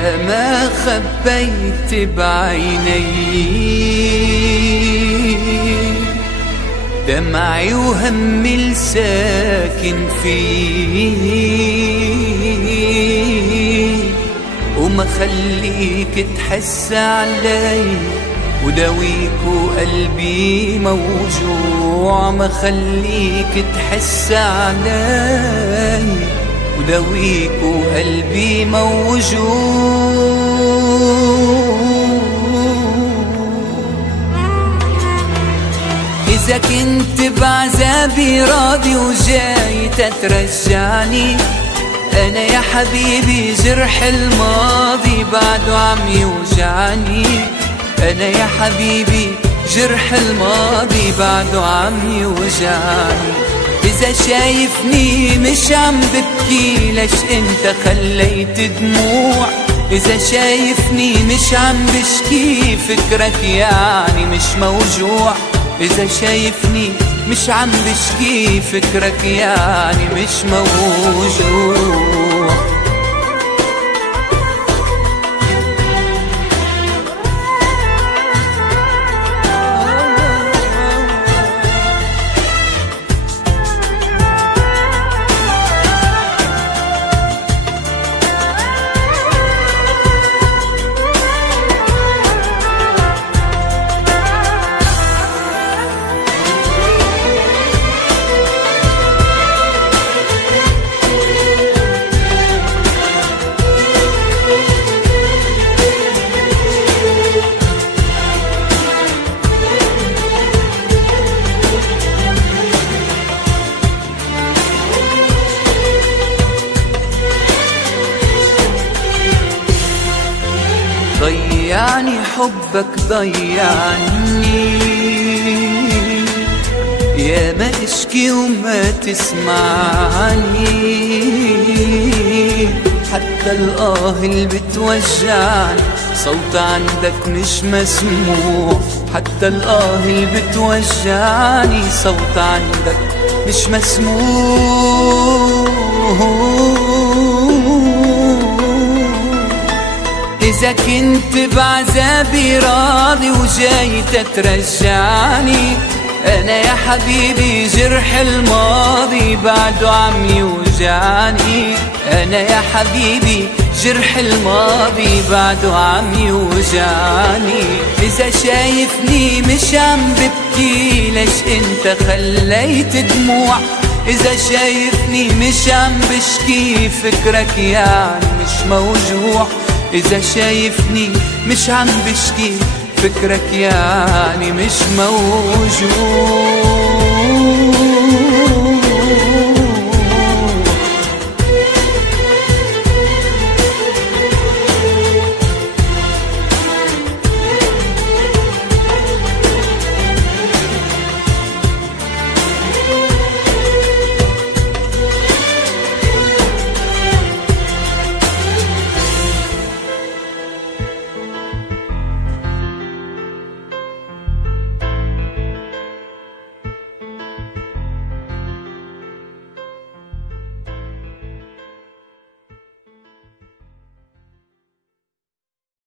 يا ما خبيت بعيني دمعي وهمي الساكن فيه، وما خليك تحس علي وداويك وقلبي موجوع. ما خليك تحس علي وداويك وقلبي موجوع. إذا كنت بعذابي راضي وجاي تترجعني، أنا يا حبيبي جرح الماضي بعده عم يوجعني. أنا يا حبيبي جرح الماضي بعده عم يوجعني. إذا شايفني مش عم ببكي ليش انت خليت دموع؟ إذا شايفني مش عم بشكي فكرك يعني مش موجوع. إذا شايفني مش عم بشكي فكرك يعني مش موجوع. ضيعني حبك ضيعني، يا ما اشكي وما تسمعني. حتى الآه اللي بتوجعني صوت عندك مش مسموع. حتى الآه اللي بتوجعني صوت عندك مش مسموع. إذا كنت بعذابي راضي وجاي تترجعني، أنا يا حبيبي جرح الماضي بعده عم يوجعني. أنا يا حبيبي جرح الماضي بعده عم يوجعني. إذا شايفني مش عم ببكي ليش انت خليت دموع؟ إذا شايفني مش عم بشكي فكرك يعني مش موجوع. إذا شايفني مش عم بشكي فكرك يعني مش موجود.